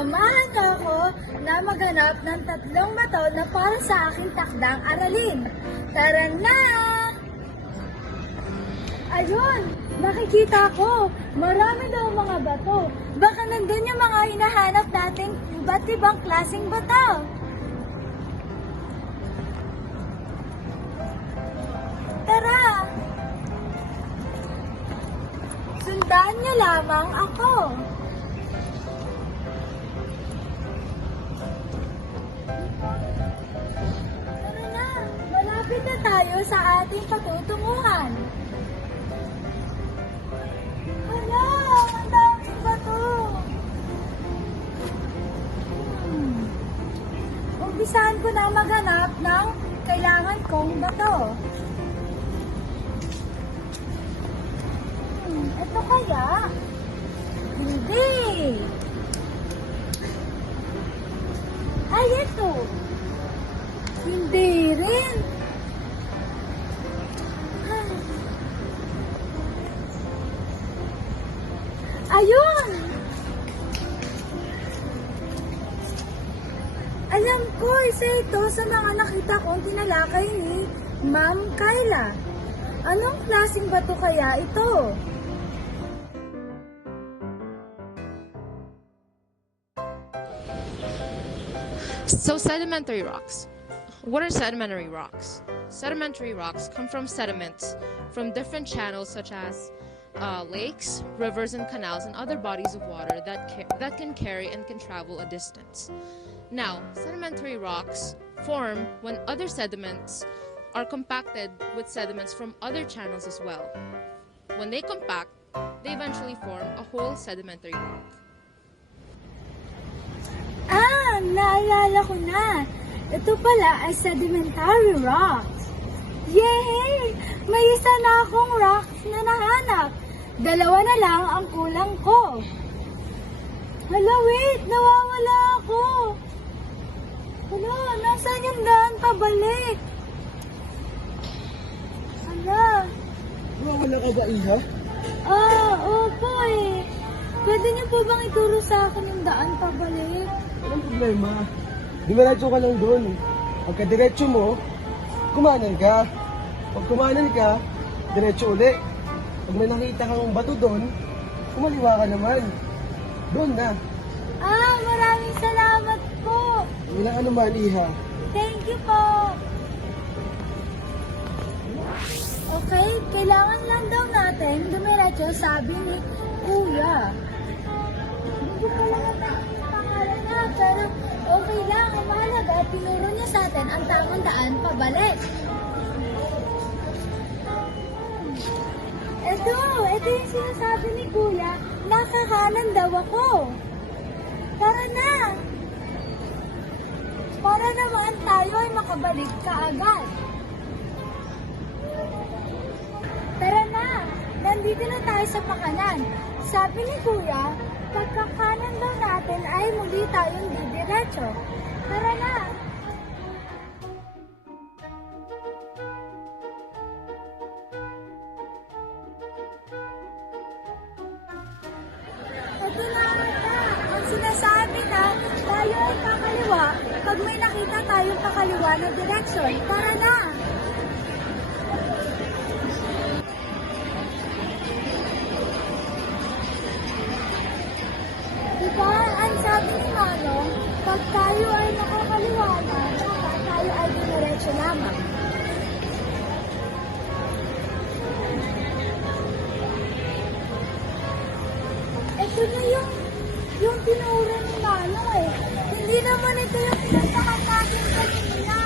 Samahan niyo ako na maghanap ng 3 bato na para sa aking takdang aralin. Tara na! Ayun! Nakikita ko! Marami daw mga bato. Baka nandun yung mga hinahanap nating iba't ibang klaseng bato. Tara! Sundan niyo lamang ako. Tara na! Malapit na tayo sa ating patutunguhan. Hala! Ang daming bato! Umpisahan ko na maghanap ng kailangan kong bato. Ito kaya? Hindi! Ay, ito! Hindi rin! Ayun! Alam ko, isa ito sa mga nakita kong tinalakay ni Ma'am Kyla. Anong klaseng bato kaya ito? So sedimentary rocks. What are sedimentary rocks? Sedimentary rocks come from sediments from different channels such as lakes, rivers, and canals, and other bodies of water that can carry and can travel a distance. Now, sedimentary rocks form when other sediments are compacted with sediments from other channels as well. When they compact, they eventually form a whole sedimentary rock. Naalala ko na. Ito pala ay sedimentary rocks. Yay! May isa na akong rocks na nahanap. 2 na lang ang kulang ko. Hala, wait! Nawawala ako. Hala, nasaan yung daan pabalik? Hala. Nawawala ka ba, Iha? Opo eh. Pwede niyo po bang ituro sa akin yung daan pabalik? Walang problema. Dimaradyo ka lang doon. Pagka-diretso mo, kumanan ka. Pag kumanan ka, diretso uli. Pag may nakita kang bato doon, kumaliwa ka naman. Doon na. Maraming salamat po. Walang anuman, Iha. Thank you po. Okay, kailangan lang daw natin dumiretso, sabi ni Kuya. Hindi ko lang natin yung pangalan niya, pero okay lang, ang mahalaga, tinuro niya sa atin ang tamang daan pabalik. Ito yung sinasabi ni Kuya, nakahanan daw ako. Tara na! Para naman tayo ay makabalik kaagad. Tara na! Nandito na tayo sa pakanan. Sabi ni Kuya, pagkakanan daw natin ay muli tayong didiretso. Tara na! Ito na ata. Ang sinasabi na tayo ay kakaliwa pag may nakita tayong kakaliwa na direksyon. Tara na! Diba, ang sabi ni Manong, pag tayo ay nakakaliwa na, dapat tayo ay diretso lamang. Ito na yung tinuro ni Manong eh. Hindi naman ito yung pinuntahan natin kanina.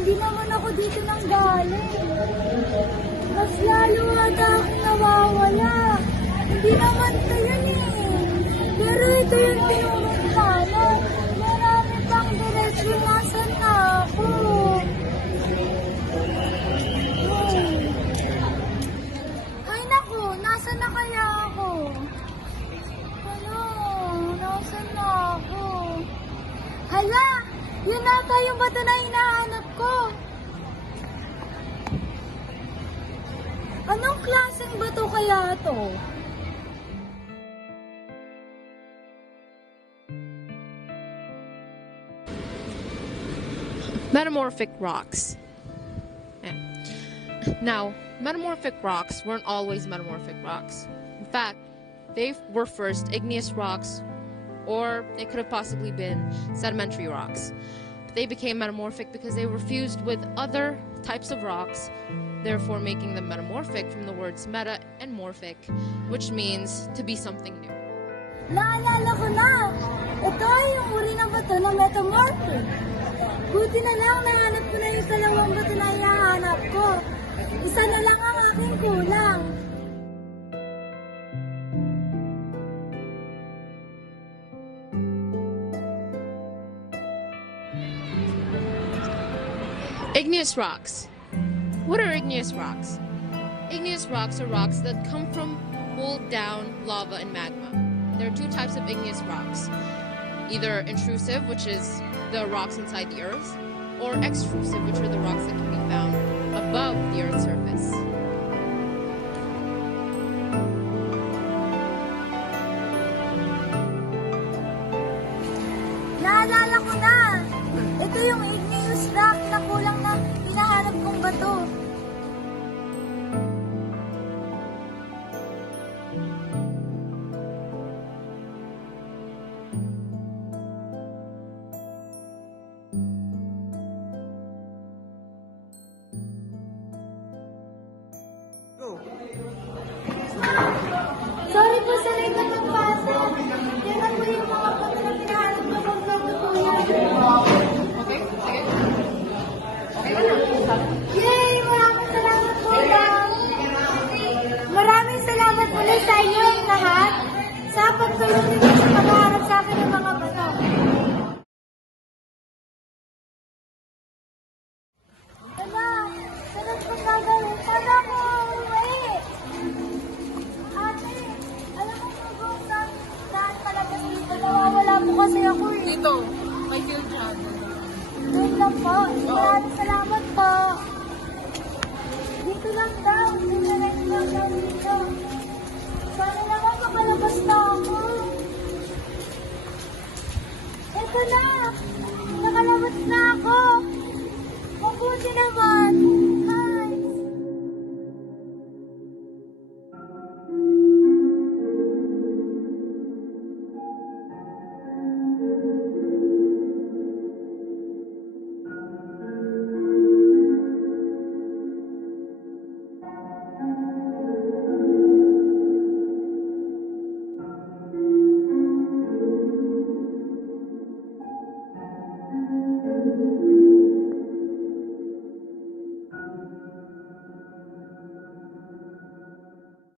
Hindi naman ako dito nang galing. Mas lalo ata akong nawawala. Hindi naman ito yun eh. Pero ito yung tinuro ni Manong. Marami pang diretsyo, nasan na ako? Ay naku, nasan na kaya ako? Ano? Nasan na ako? Hala! Yun ata yung bato na hinahanap ko. Anong klaseng bato kaya to? Metamorphic rocks. Yeah. Now, metamorphic rocks weren't always metamorphic rocks. In fact, they were first igneous rocks, or it could have possibly been sedimentary rocks. But they became metamorphic because they were fused with other types of rocks, therefore making them metamorphic from the words meta and morphic, which means to be something new. Naalala ko na! Ito ay yung uri ng bato na metamorphic. Buti na lang nahanap ko na yung dalawang bato na hinahanap ko. Isa na lang ang aking kulang. Igneous rocks. What are igneous rocks? Igneous rocks are rocks that come from cooled down lava and magma. There are two types of igneous rocks. Either intrusive, which is the rocks inside the earth, or extrusive, which are the rocks that can be found above the earth's surface. Naalala ko na! Ito yung igneous rock na kulang na hinahanap kong bato. Sorry po sa late na pagpasa. Yan na po yung mga bato na hinahanap ko kong bato po yan. Yay! Maraming salamat po, Dam! Maraming salamat ulit sa inyong lahat sa pagtulong ninyo sa paghahanap sa akin ng mga bato. Ala, sarap ko gagawin. Paano ako uuwi? Ate, alam mo po ba saan palabas dito? Nawawala po kasi ako eh. Dito, may field dyan. Doon lang po. Maraming salamat po. Dito lang daw. Dito lang daw dito. Sana naman makalabas na ako. Ito na!